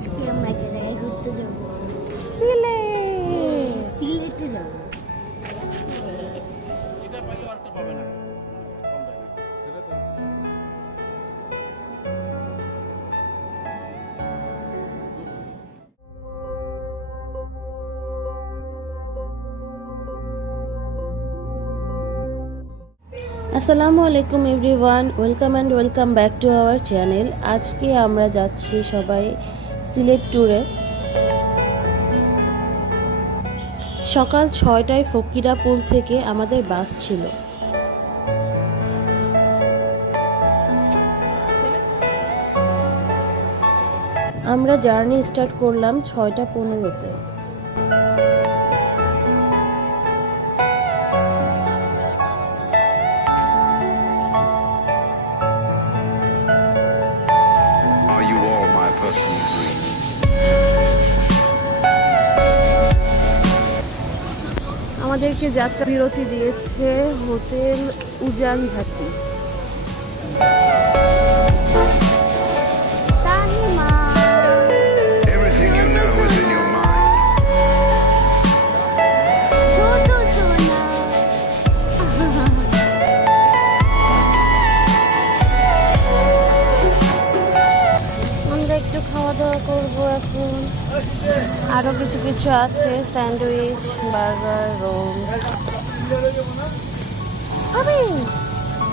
আজকে আমরা একটা জায়গায় ঘুরতে যাব। সিলেটে যাব। এটা পাইলে আর একটা পাবে না কম দামে সেটা তো আসসালামু আলাইকুম everyone, welcome back to our channel. আজকে আমরা যাচ্ছি সবাই সিলেট ট্যুরে। সকাল 6টায় ফকিরা পুল থেকে আমাদের বাস ছিল। আমরা জার্নি স্টার্ট করলাম 6টা 15-তে। Are you all my personal dreams? আমাদেরকে যাত্রা বিরতি দিয়েছে হোটেল উজান ঘাটি। Everything you know is in your mind. আমরা একটু খাওয়া দাওয়া করবো এখন। আরো কিছু কিছু আছে, স্যান্ডউইচ, বার্গার, রোল।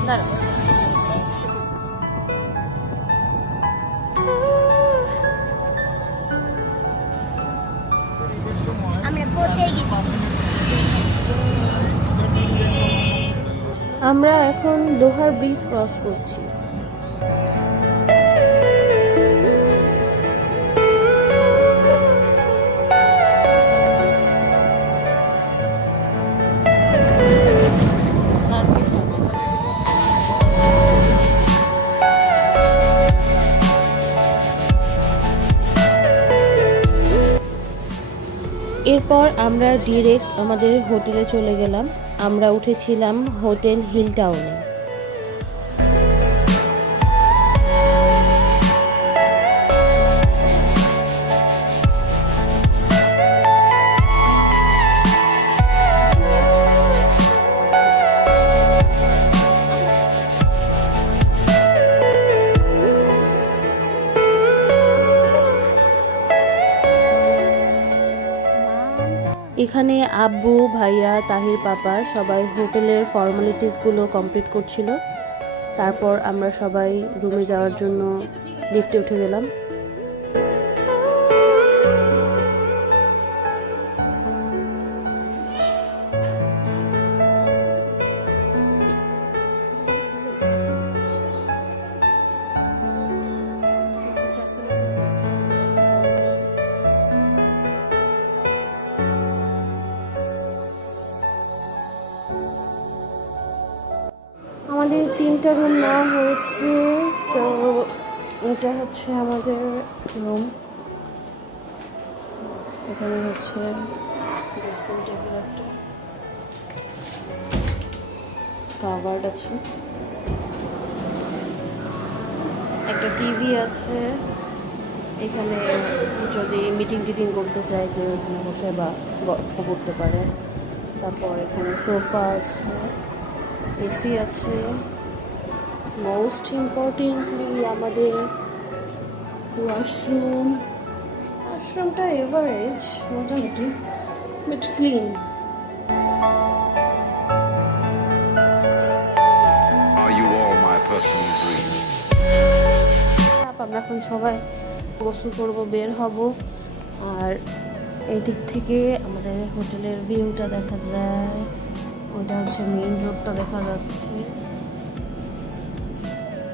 দাঁড়াও, আমরা পৌঁছে গেছি। আমরা এখন লোহার ব্রিজ ক্রস করছি। এরপর আমরা ডিরেক্ট আমাদের হোটেলে চলে গেলাম। আমরা উঠেছিলাম হোটেল হিল টাউনে। এখানে আব্বু, ভাইয়া, তাহির পাপা সবাই হোটেলের ফর্মালিটিসগুলো কমপ্লিট করছিল। তারপর আমরা সবাই রুমে যাওয়ার জন্য লিফটে উঠে গেলাম। আমাদের 3টা রুম নেওয়া হয়েছে, তো এটা হচ্ছে আমাদের রুম। এখানে হচ্ছে ড্রেসিং টেবিল, একটা কাভার্ড আছে, একটা টিভি আছে। এখানে যদি মিটিং টিটিং করতে চায় কেউ এখানে বসে বা গল্প করতে পারে। তারপর এখানে সোফা আছে, এসি আছে। মোস্ট ইম্পর্টেন্টলি আমাদের ওয়াশরুমটা এভারেজ, মোটামুটি, but clean. Are you all my personal dreams? আমরা এখন সবাই গোসল করবো, বের হব। আর এই দিক থেকে আমাদের হোটেলের ভিউটা দেখা যায়। ওইটা হচ্ছে মেইন রোডটা দেখা যাচ্ছে।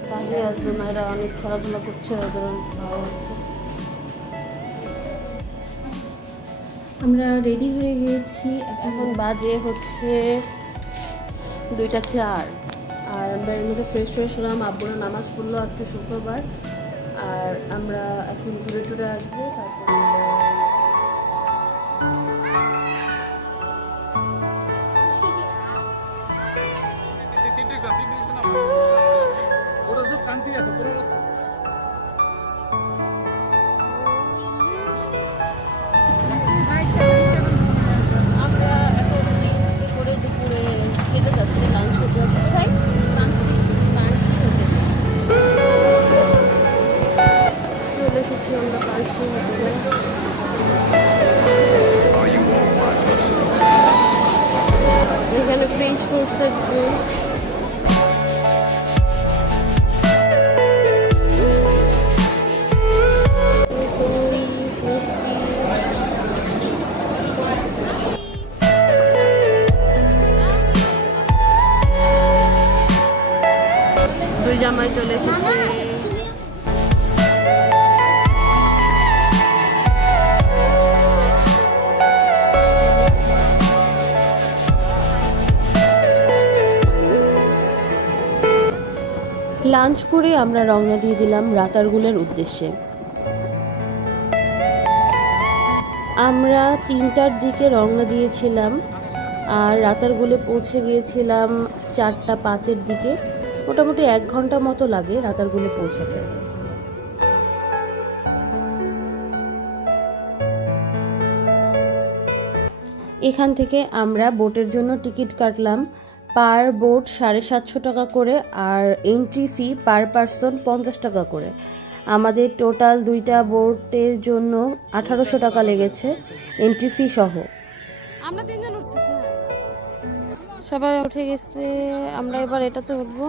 তাহলে এরা অনেক খেলাধুলা করছে, ওদের ভালো হচ্ছে। আমরা রেডি হয়ে গিয়েছি, এখন বাজে হচ্ছে 2টা 4। আর আমরা এর মধ্যে ফ্রেশ হলাম, আব্বুরা নামাজ পড়লো, আজকে শুক্রবার। আর আমরা এখন ঘুরে টুরে আসবো। তারপর ওরা তো কান্তি আছে তোরা ফ্রুটসের জুস। দই, মিষ্টি। দুই জামাই চলে এসেছে। লাঞ্চ করে আমরা রওনা দিয়ে দিলাম রাতারগুলের উদ্দেশ্যে। আমরা 3টার দিকে রওনা দিয়েছিলাম আর রাতারগুলে পৌঁছে গিয়েছিলাম 4টা 5-এর দিকে। মোটামুটি 1 ঘন্টা মতো লাগে রাতারগুলে পৌঁছাতে। এখান থেকে আমরা বোটের জন্য টিকিট কাটলাম। পার বোট 750 টাকা করে আর এন্ট্রি ফি পার পারসন 50 টাকা করে। আমাদের টোটাল 2টা বোটের জন্য 1800 টাকা লেগেছে এন্ট্রি ফি সহ। আমরা 3জন উঠতেছি, সবাই উঠে গেছে, আমরা এবার এটাতে উঠবো।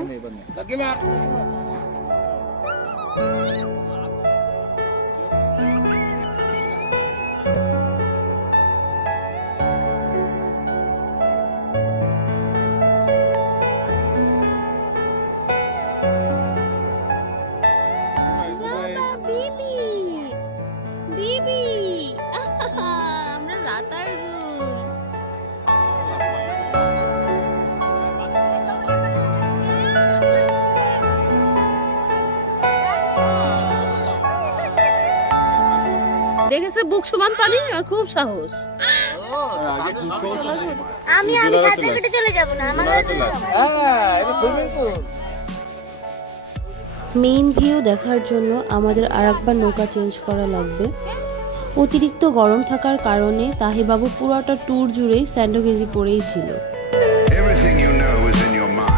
আমরা রাতারগুল। দেখেছে বুক সমান পানি আর খুব সাহস। আমি সাথে কেটে চলে যাব না, আমার মেইন ভিউ দেখার জন্য আমাদের আরেকবার নৌকা চেঞ্জ করা লাগবে। অতিরিক্ত গরম থাকার কারণে তাহিবাবু পুরোটা ট্যুর জুড়েই স্যান্ডো গেঞ্জি পরেই ছিল। Everything you know is in your mind.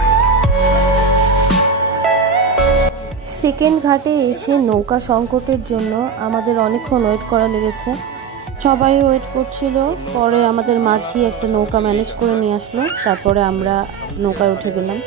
Second ঘাটে এসে নৌকা সংকটের জন্য আমাদের অনেকক্ষণ ওয়েট করা লেগেছে। সবাই ওয়েট করছিল, পরে আমাদের মাঝি একটা নৌকা ম্যানেজ করে নিয়ে আসলো, তারপরে আমরা নৌকায় উঠে গেলাম।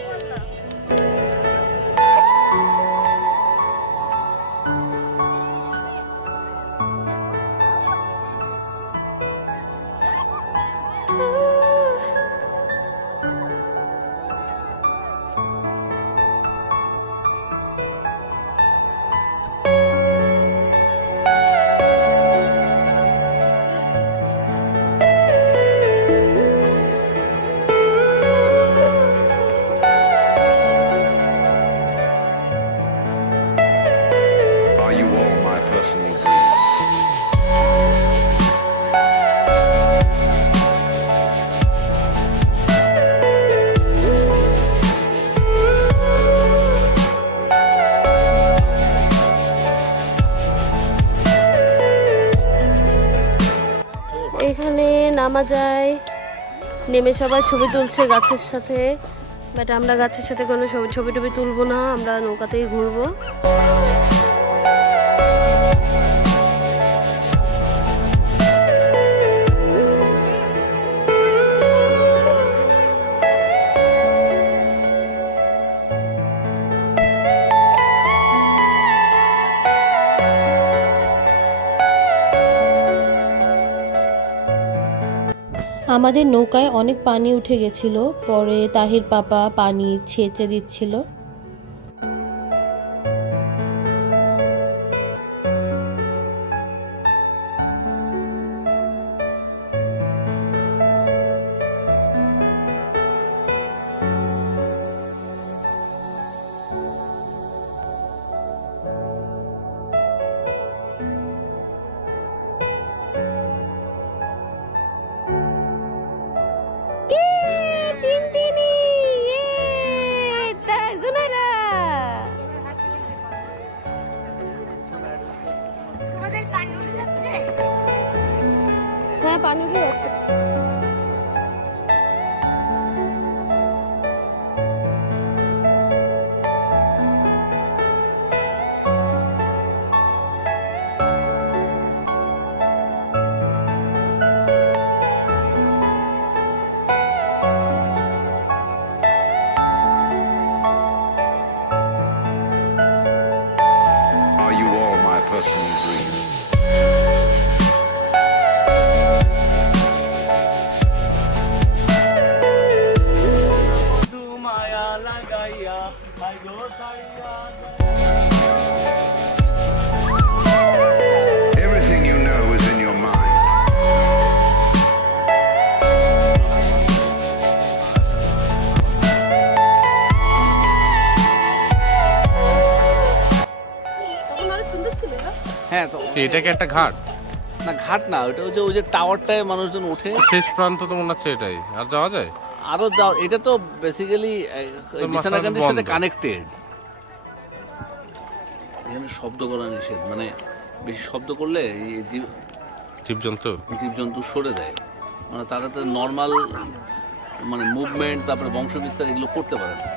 Are you all my personal dreams? এখানে নামা যায়, নেমে সবাই ছবি তুলছে গাছের সাথে, বাট আমরা গাছের সাথে কোনো ছবি টবি তুলবো না, আমরা নৌকাতেই ঘুরবো। আমাদের নৌকায় অনেক পানি উঠে গেছিল, পরে তাহির পাপা পানি ছেঁচে দিচ্ছিল। তোমাদের পানি উঠে যাচ্ছে। হ্যাঁ, পানি উঠে যাচ্ছে। personal dream. Everything you know is in your mind. তখন আরো সুন্দর ছিল না? হ্যাঁ তো এটা কি একটা ঘাট? না ঘাট না, ওটা হচ্ছে ওই যে টাওয়ারটায় মানুষজন ওঠে। শেষ প্রান্ত তো মনে হচ্ছে এটাই, আর যাওয়া যায়? আরো যাও, এটা তো বেসিক্যালি বিছানাকান্দির সাথে বন্ধ। কানেক্টেড। এখানে শব্দ করা নিষেধ, মানে বেশি শব্দ করলে এই জীবজন্তু জীবজন্তু সরে যায়, মানে তারা তো নর্মাল মানে মুভমেন্ট তারপরে বংশ বিস্তার এগুলো করতে পারে না।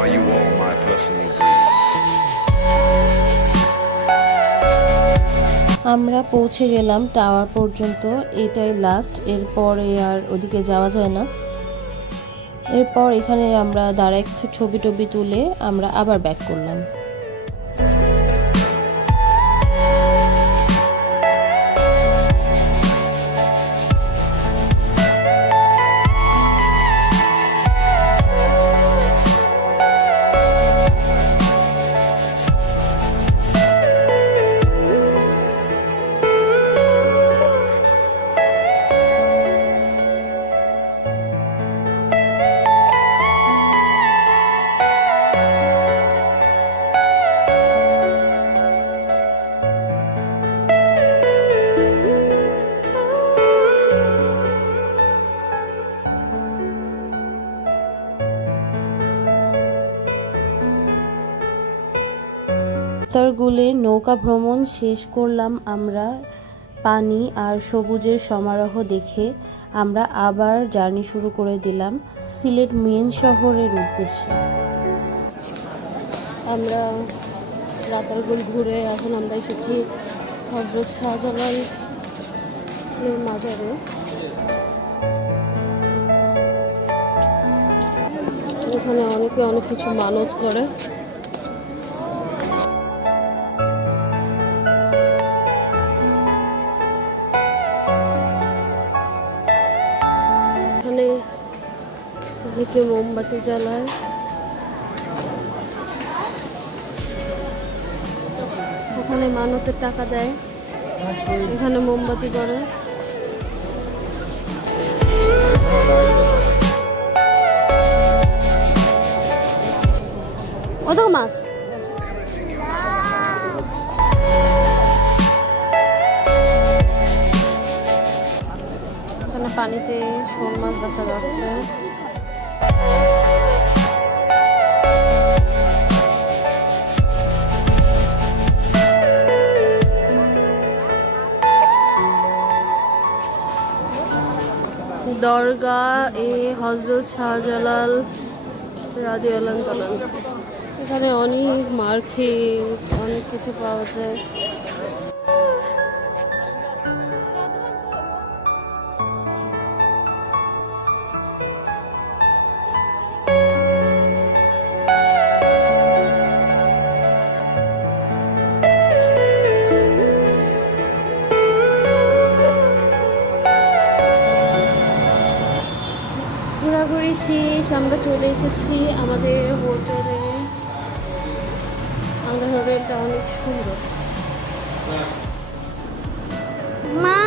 Are you all my personal dream? আমরা পৌঁছে গেলাম টাওয়ার পর্যন্ত, এটাই লাস্ট, এরপরে আর ওদিকে যাওয়া যায় না। এরপর এখানে আমরা দাঁড়ায় কিছু ছবি টবি তুলে আমরা আবার ব্যাক করলাম। উত্তরগুলে নৌকা ভ্রমণ শেষ করলাম আমরা। পানি আর সবুজের সমারোহ দেখে আমরা আবার জার্নি শুরু করে দিলাম সিলেট মেন শহরের উদ্দেশ্যে। আমরা রাতারগুল ঘুরে এখন আমরা এসেছি হজরত শাহজালালের মাজারে। এখানে অনেকে অনেক কিছু মানত করে। এখানে অনেকে মোমবাতি জ্বালায়। ওখানে মানতের টাকা দেয়, এখানে মোমবাতি করে। ও দেখো মাছ। এখানে পানিতে শোল মাছ দেখা যাচ্ছে। দরগা এ হজরত শাহজালাল রাদিয়াল্লাহু তাআলা। এখানে অনেক মার্কেট, অনেক কিছু পাওয়া যায়। ঘোরাঘুরি শেষ, আমরা চলে এসেছি আমাদের হোটেলে। আমাদের হোটেলটা অনেক সুন্দর। মা